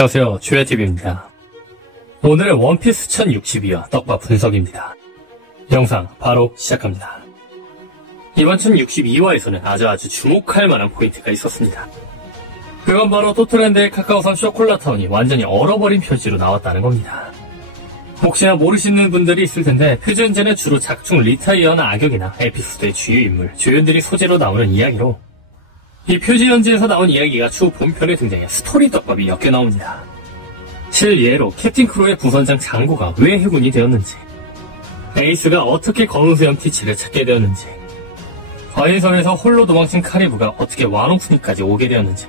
안녕하세요, 주야TV입니다. 오늘은 원피스 1062화 떡밥 분석입니다. 영상 바로 시작합니다. 이번 1062화에서는 아주 주목할 만한 포인트가 있었습니다. 그건 바로 토트랜드의 카카오섬 쇼콜라타운이 완전히 얼어버린 표지로 나왔다는 겁니다. 혹시나 모르시는 분들이 있을 텐데, 표지연재는 주로 작중 리타이어나 악역이나 에피소드의 주요 인물, 조연들이 소재로 나오는 이야기로, 이 표지연재에서 나온 이야기가 추후 본편에 등장해 스토리 떡밥이 엮여 나옵니다. 실예로 캡틴 크로의 부선장 장고가 왜 해군이 되었는지, 에이스가 어떻게 검은 수염 티치를 찾게 되었는지, 과인섬에서 홀로 도망친 카리브가 어떻게 와노프니까지 오게 되었는지,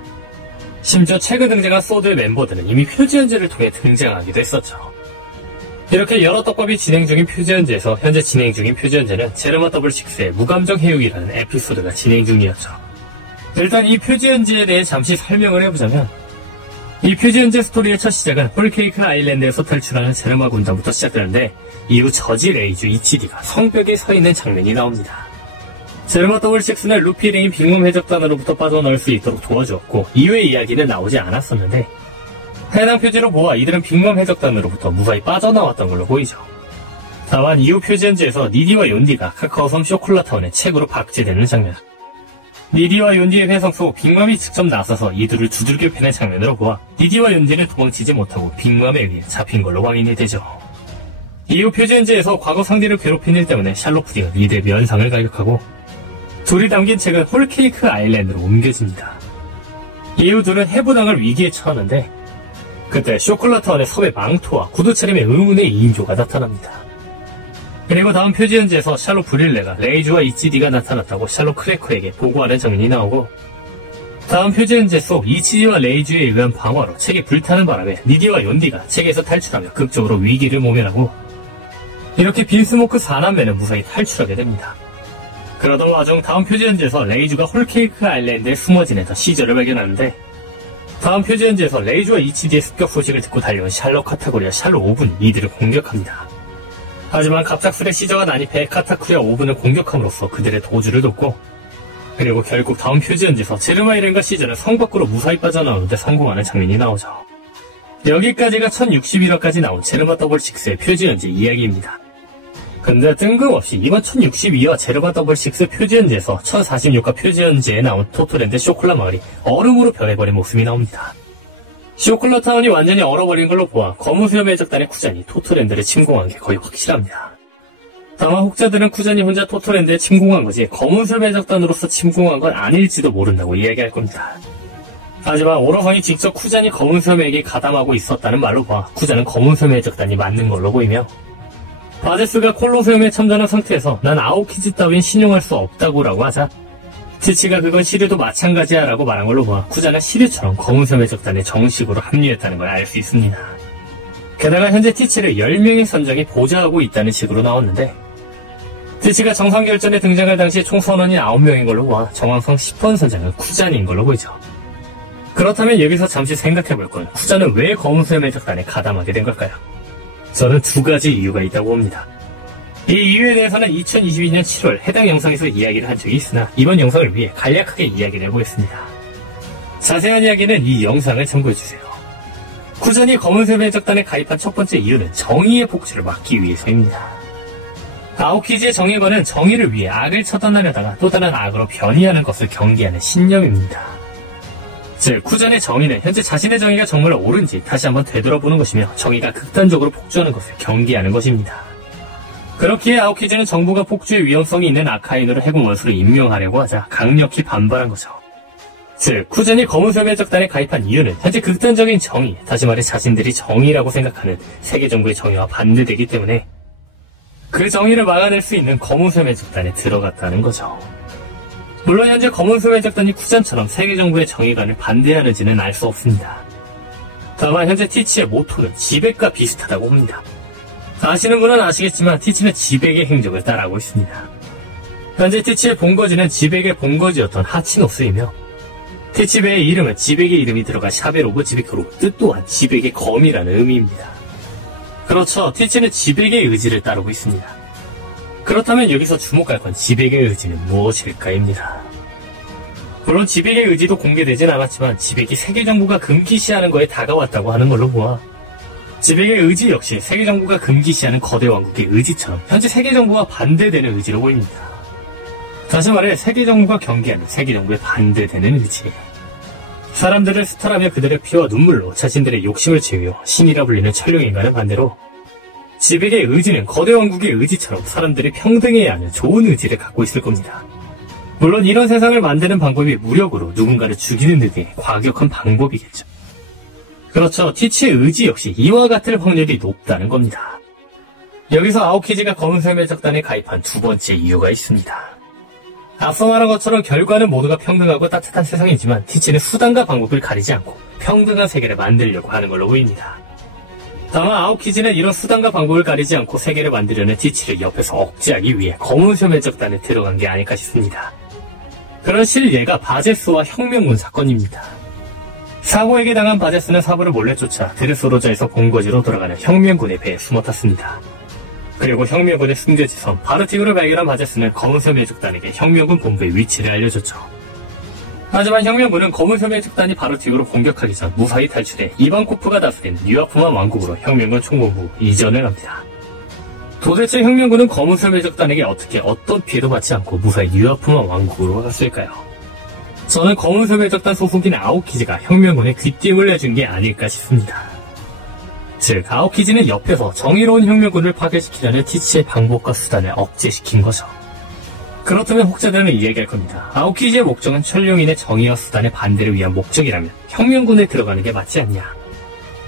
심지어 최근 등장한 소드의 멤버들은 이미 표지연재를 통해 등장하기도 했었죠. 이렇게 여러 떡밥이 진행 중인 표지연재에서 현재 진행 중인 표지연재는 제르마 더블식스의 무감정 해육이라는 에피소드가 진행 중이었죠. 일단 이 표지연재에 대해 잠시 설명을 해보자면, 이 표지연재 스토리의 첫 시작은 홀케이크 아일랜드에서 탈출하는 제르마 군단부터 시작되는데, 이후 저지 레이주 이치디가 성벽에 서 있는 장면이 나옵니다. 제르마 더블식스는 루피 레인 빅몸 해적단으로부터 빠져나올 수 있도록 도와주었고, 이후의 이야기는 나오지 않았었는데, 해당 표지로 보아 이들은 빅몸 해적단으로부터 무사히 빠져나왔던 걸로 보이죠. 다만 이후 표지연재에서 니디와 욘디가 카카오섬 쇼콜라타운의 책으로 박제되는 장면, 니디와 욘디의 회성 속 빅맘이 직접 나서서 이들을 두들겨 패는 장면으로 보아 니디와 욘디는 도망치지 못하고 빅맘에 의해 잡힌 걸로 확인이 되죠. 이후 표지연재에서 과거 상대를 괴롭힌 일 때문에 샬롯 푸딩은 이들의 면상을 가격하고, 둘이 담긴 책은 홀케이크 아일랜드로 옮겨집니다. 이후 둘은 해부당할 위기에 처하는데, 그때 쇼콜라타운의 섭외 망토와 구두 차림의 의문의 2인조가 나타납니다. 그리고 다음 표지연재에서 샬롯 브릴레가 레이주와 이치디가 나타났다고 샬롯 크래커에게 보고하는 장면이 나오고, 다음 표지연재 속 이치디와 레이주에 의한 방화로 책이 불타는 바람에 니디와 욘디가 책에서 탈출하며 극적으로 위기를 모면하고, 이렇게 빈스모크 4남매는 무사히 탈출하게 됩니다. 그러던 와중 다음 표지연재에서 레이주가 홀케이크 아일랜드에 숨어 지내던 시저를 발견하는데, 다음 표지연재에서 레이주와 이치디의 습격 소식을 듣고 달려온 샬롯 카타고리와 샬롯 오븐이 이들을 공격합니다. 하지만 갑작스레 시저가 난입해 카타쿠리와 오븐을 공격함으로써 그들의 도주를 돕고, 그리고 결국 다음 표지연재에서 제르마 이렌과 시저는 성 밖으로 무사히 빠져나오는데 성공하는 장면이 나오죠. 여기까지가 1061화까지 나온 제르마 더블식스의 표지연재 이야기입니다. 근데 뜬금없이 이번 1062화 제르마 더블식스 표지연재에서 1046화 표지연재에 나온 토토랜드 쇼콜라 마을이 얼음으로 변해버린 모습이 나옵니다. 쇼콜라타운이 완전히 얼어버린 걸로 보아 검은 수염 해적단의 쿠잔이 토토랜드를 침공한 게 거의 확실합니다. 다만 혹자들은 쿠잔이 혼자 토토랜드에 침공한 거지 검은 수염 해적단으로서 침공한 건 아닐지도 모른다고 이야기할 겁니다. 하지만 오러성이 직접 쿠잔이 검은 수염에게 가담하고 있었다는 말로 봐 쿠잔은 검은 수염 해적단이 맞는 걸로 보이며, 바제스가 콜로세움에 참전한 상태에서 난 아오키즈 따윈 신용할 수 없다고라고 하자, 티치가 그건 시류도 마찬가지야 라고 말한 걸로 봐 쿠자는 시류처럼 검은 수염 해적단에 정식으로 합류했다는 걸 알 수 있습니다. 게다가 현재 티치를 10명의 선장이 보좌하고 있다는 식으로 나왔는데, 티치가 정상결전에 등장할 당시 총 선원이 9명인 걸로 봐 정황성 10번 선장은 쿠잔인 걸로 보이죠. 그렇다면 여기서 잠시 생각해볼 건, 쿠잔은 왜 검은 수염 해적단에 가담하게 된 걸까요? 저는 두 가지 이유가 있다고 봅니다. 이 이유에 대해서는 2022년 7월 해당 영상에서 이야기를 한 적이 있으나, 이번 영상을 위해 간략하게 이야기를 해보겠습니다. 자세한 이야기는 이 영상을 참고해주세요. 쿠잔이 검은 수염 해적단에 가입한 첫 번째 이유는 정의의 복주를 막기 위해서입니다. 아오키즈의 정의관은 정의를 위해 악을 처단하려다가 또 다른 악으로 변이하는 것을 경계하는 신념입니다. 즉, 쿠잔의 정의는 현재 자신의 정의가 정말 옳은지 다시 한번 되돌아보는 것이며, 정의가 극단적으로 폭주하는 것을 경계하는 것입니다. 그렇기에 아오키즈는 정부가 폭주의 위험성이 있는 아카인으로 해군 원수를 임명하려고 하자 강력히 반발한 거죠. 즉, 쿠잔이 검은 수염 해적단에 가입한 이유는 현재 극단적인 정의, 다시 말해 자신들이 정의라고 생각하는 세계 정부의 정의와 반대되기 때문에 그 정의를 막아낼 수 있는 검은 수염 해적단에 들어갔다는 거죠. 물론 현재 검은 수염 해적단이 쿠잔처럼 세계 정부의 정의관을 반대하는지는 알 수 없습니다. 다만 현재 티치의 모토는 지백과 비슷하다고 봅니다. 아시는 분은 아시겠지만 티치는 지백의 행적을 따라하고 있습니다. 현재 티치의 본거지는 지백의 본거지였던 하치노스이며, 티치베의 이름은 지백의 이름이 들어간 샤베로브 지베크로, 뜻 또한 지백의 검이라는 의미입니다. 그렇죠, 티치는 지백의 의지를 따르고 있습니다. 그렇다면 여기서 주목할 건 지백의 의지는 무엇일까입니다. 물론 지백의 의지도 공개되진 않았지만 지백이 세계 정부가 금기시하는 거에 다가왔다고 하는 걸로 보아 지백의 의지 역시 세계 정부가 금기시하는 거대 왕국의 의지처럼 현재 세계 정부와 반대되는 의지로 보입니다. 다시 말해 세계 정부가 경계하는 세계 정부에 반대되는 의지. 사람들을 수탈하며 그들의 피와 눈물로 자신들의 욕심을 채우며 신이라 불리는 천룡인간은 반대로 지백의 의지는 거대 왕국의 의지처럼 사람들이 평등해야 하는 좋은 의지를 갖고 있을 겁니다. 물론 이런 세상을 만드는 방법이 무력으로 누군가를 죽이는 듯이 과격한 방법이겠죠. 그렇죠. 티치의 의지 역시 이와 같을 확률이 높다는 겁니다. 여기서 아오키지가 검은설매적단에 가입한 두 번째 이유가 있습니다. 앞서 말한 것처럼 결과는 모두가 평등하고 따뜻한 세상이지만 티치는 수단과 방법을 가리지 않고 평등한 세계를 만들려고 하는 걸로 보입니다. 다만 아오키지는 이런 수단과 방법을 가리지 않고 세계를 만들려는 티치를 옆에서 억제하기 위해 검은설매적단에 들어간 게 아닐까 싶습니다. 그런 실예가 바제스와 혁명군 사건입니다. 사고에게 당한 바제스는 사부를 몰래 쫓아 드레소로자에서 본거지로 돌아가는 혁명군의 배에 숨어탔습니다. 그리고 혁명군의 승대지선 바르티그를 발견한 바제스는 검은설매적단에게 혁명군 본부의 위치를 알려줬죠. 하지만 혁명군은 검은설매적단이 바르티그로 공격하기 전 무사히 탈출해 이반코프가 다스리는 유아프만 왕국으로 혁명군 총본부 이전을 합니다. 도대체 혁명군은 검은설매적단에게 어떤 피해도 받지 않고 무사히 유아프만 왕국으로 갔을까요? 저는 검은설매적단 소속인 아오키지가 혁명군에 귀띔을 내준 게 아닐까 싶습니다. 즉, 아오키지는 옆에서 정의로운 혁명군을 파괴시키려는 티치의 방법과 수단을 억제시킨 거죠. 그렇다면 혹자들은 이야기할 겁니다. 아오키지의 목적은 천룡인의 정의와 수단의 반대를 위한 목적이라면 혁명군에 들어가는 게 맞지 않냐.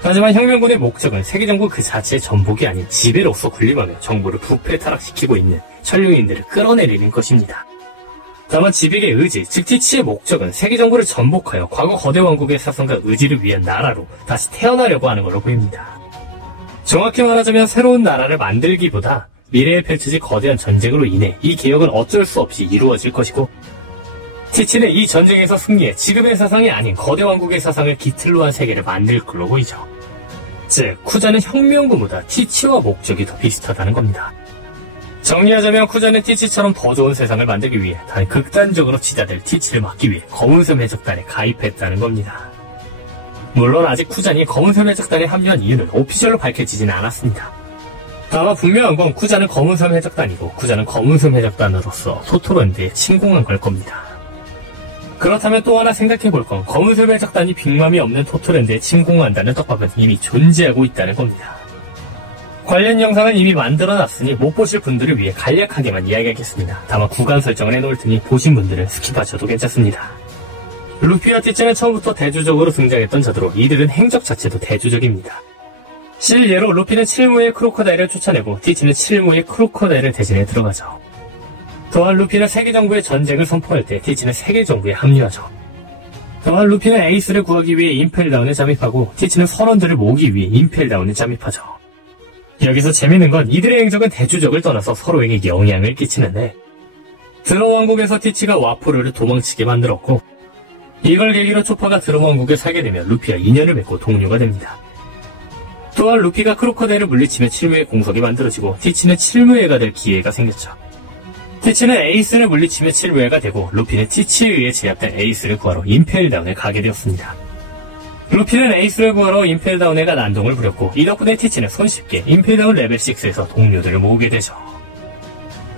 하지만 혁명군의 목적은 세계정부 그 자체의 전복이 아닌 지배로서 군림하며 정부를 부패 타락시키고 있는 천룡인들을 끌어내리는 것입니다. 다만 지백의 의지, 즉 티치의 목적은 세계정부를 전복하여 과거 거대 왕국의 사상과 의지를 위한 나라로 다시 태어나려고 하는 걸로 보입니다. 정확히 말하자면 새로운 나라를 만들기보다 미래에 펼쳐질 거대한 전쟁으로 인해 이 개혁은 어쩔 수 없이 이루어질 것이고 티치는 이 전쟁에서 승리해 지금의 사상이 아닌 거대 왕국의 사상을 기틀로 한 세계를 만들 걸로 보이죠. 즉, 쿠자는 혁명군보다 티치와 목적이 더 비슷하다는 겁니다. 정리하자면 쿠자는 티치처럼 더 좋은 세상을 만들기 위해 단 극단적으로 치닫을 티치를 막기 위해 검은설매적단에 가입했다는 겁니다. 물론 아직 쿠자니 검은설매적단에 합류한 이유는 오피셜로 밝혀지지는 않았습니다. 다만 분명한 건 쿠자는 검은설매적단이고 쿠자는 검은설매적단으로서 토토론드에 침공한 걸 겁니다. 그렇다면 또 하나 생각해볼 건 검은설매적단이 빅맘이 없는 토토랜드에 침공한다는 떡밥은 이미 존재하고 있다는 겁니다. 관련 영상은 이미 만들어놨으니 못 보실 분들을 위해 간략하게만 이야기하겠습니다. 다만 구간 설정을 해놓을 테니 보신 분들은 스킵하셔도 괜찮습니다. 루피와 티치는 처음부터 대조적으로 등장했던 자들로 이들은 행적 자체도 대조적입니다. 실예로 루피는 칠무의 크로커다일을 쫓아내고 티치는 칠무의 크로커다일을 대신해 들어가죠. 또한 루피는 세계정부의 전쟁을 선포할 때 티치는 세계정부에 합류하죠. 또한 루피는 에이스를 구하기 위해 임펠다운에 잠입하고 티치는 선원들을 모으기 위해 임펠다운에 잠입하죠. 여기서 재밌는 건 이들의 행적은 대조적을 떠나서 서로에게 영향을 끼치는데 드럼왕국에서 티치가 와포르를 도망치게 만들었고 이걸 계기로 초파가 드럼왕국에 살게 되며 루피와 인연을 맺고 동료가 됩니다. 또한 루피가 크로커다일을 물리치며 칠무의 공석이 만들어지고 티치는 칠무회가 될 기회가 생겼죠. 티치는 에이스를 물리치며 칠무회가 되고 루피는 티치에 의해 제압된 에이스를 구하러 임펠다운에 가게 되었습니다. 루피는 에이스를 구하러 임펠다운에 가 난동을 부렸고 이 덕분에 티치는 손쉽게 임펠다운 레벨 6에서 동료들을 모으게 되죠.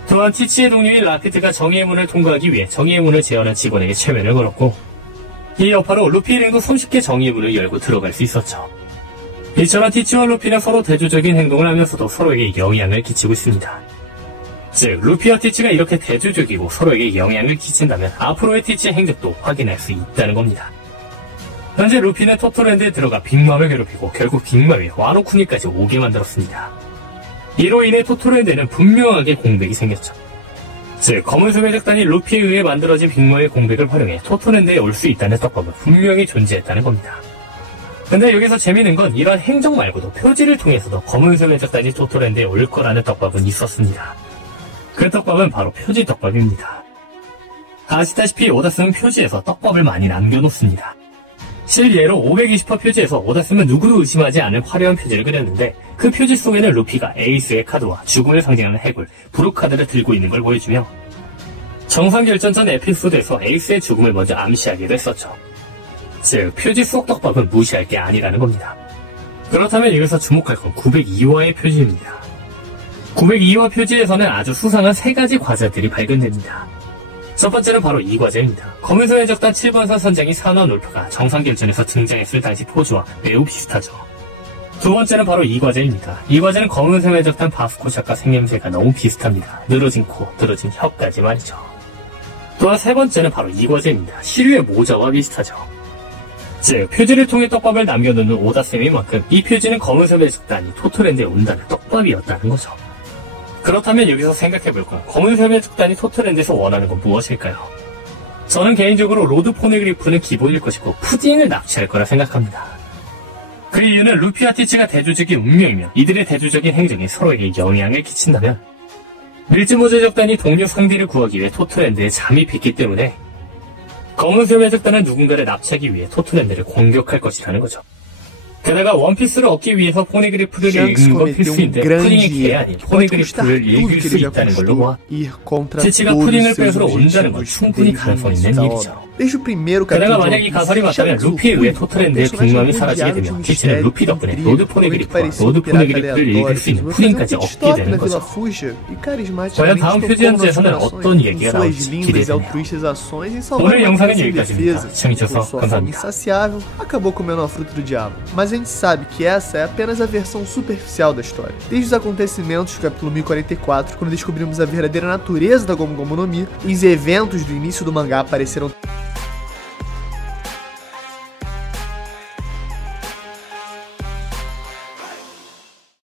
또한 티치의 동료인 라피트가 정의의 문을 통과하기 위해 정의의 문을 제어하는 직원에게 최면을 걸었고 이 여파로 루피 일행도 손쉽게 정의의 문을 열고 들어갈 수 있었죠. 이처럼 티치와 루피는 서로 대조적인 행동을 하면서도 서로에게 영향을 끼치고 있습니다. 즉, 루피와 티치가 이렇게 대조적이고 서로에게 영향을 끼친다면 앞으로의 티치의 행적도 확인할 수 있다는 겁니다. 현재 루피는 토토랜드에 들어가 빅맘을 괴롭히고 결국 빅맘이 와노쿠니까지 오게 만들었습니다. 이로 인해 토토랜드에는 분명하게 공백이 생겼죠. 즉, 검은설매적단이 루피에 의해 만들어진 빅맘의 공백을 활용해 토토랜드에 올 수 있다는 떡밥은 분명히 존재했다는 겁니다. 근데 여기서 재미있는 건 이러한 행적 말고도 표지를 통해서도 검은설매적단이 토토랜드에 올 거라는 떡밥은 있었습니다. 그 떡밥은 바로 표지 떡밥입니다. 아시다시피 오다스는 표지에서 떡밥을 많이 남겨놓습니다. 실예로 520화 표지에서 오다스는 누구도 의심하지 않은 화려한 표지를 그렸는데 그 표지 속에는 루피가 에이스의 카드와 죽음을 상징하는 해골, 브루카드를 들고 있는 걸 보여주며 정상결전전 에피소드에서 에이스의 죽음을 먼저 암시하기도 했었죠. 즉, 표지 쑥떡밥은 무시할 게 아니라는 겁니다. 그렇다면 여기서 주목할 건 902화의 표지입니다. 902화 표지에서는 아주 수상한 3가지 과제들이 발견됩니다. 첫 번째는 바로 이 과제입니다. 검은소의 적단 7번사 선장이 산화 놀프가 정상결전에서 등장했을 당시 포즈와 매우 비슷하죠. 두 번째는 바로 이 과제입니다. 이 과제는 검은소의 적단 바스코샷과 생김새가 너무 비슷합니다. 늘어진 코, 늘어진 혀까지 말이죠. 또한 세 번째는 바로 이 과제입니다. 시류의 모자와 비슷하죠. 즉, 표지를 통해 떡밥을 남겨놓는 오다쌤인 만큼 이 표지는 검은소의 적단이 토토랜드에 온다는 떡밥이었다는 거죠. 그렇다면 여기서 생각해볼 건 검은섬의 특단이 토트랜드에서 원하는 건 무엇일까요? 저는 개인적으로 로드 포네그리프는 기본일 것이고 푸딩을 납치할 거라 생각합니다. 그 이유는 루피와 티치가 대조적인 운명이며 이들의 대조적인 행정이 서로에게 영향을 끼친다면 밀즈모즈 적단이 동료 상대를 구하기 위해 토트랜드에 잠입했기 때문에 검은섬의 적단은 누군가를 납치하기 위해 토트랜드를 공격할 것이라는 거죠. 게다가 원피스를 얻기 위해서 포네그리프를 읽는 건 필수인데 푸딩의 계안이 포네그리프를 읽을 수 있다는 걸로 보아 티치가 푸딩을 뺏으러 온다는 건 충분히 가능성 있는 일이죠. 게다가 만약 이 가설이 맞다면 루피에 의해 토트랜드의 빅맘이 사라지게 되면 티치는 루피 덕분에 로드 포네그리프와 로드 포네그리프를 읽을 수 있는 푸딩까지 얻게 되는 거죠. 과연 다음 표지 현지에서는 어떤 얘기가 나올지 기대되네요. 오늘 영상은 여기까지입니다. 시청해주셔서 감사합니다. Acabou comendo a fruta do diabo, mas a gente sabe que essa é apenas a versão superficial da história. Desde os acontecimentos do capítulo 1044, quando descobrimos a verdadeira natureza da Gomu Gomu no Mi, os eventos do início do mangá apareceram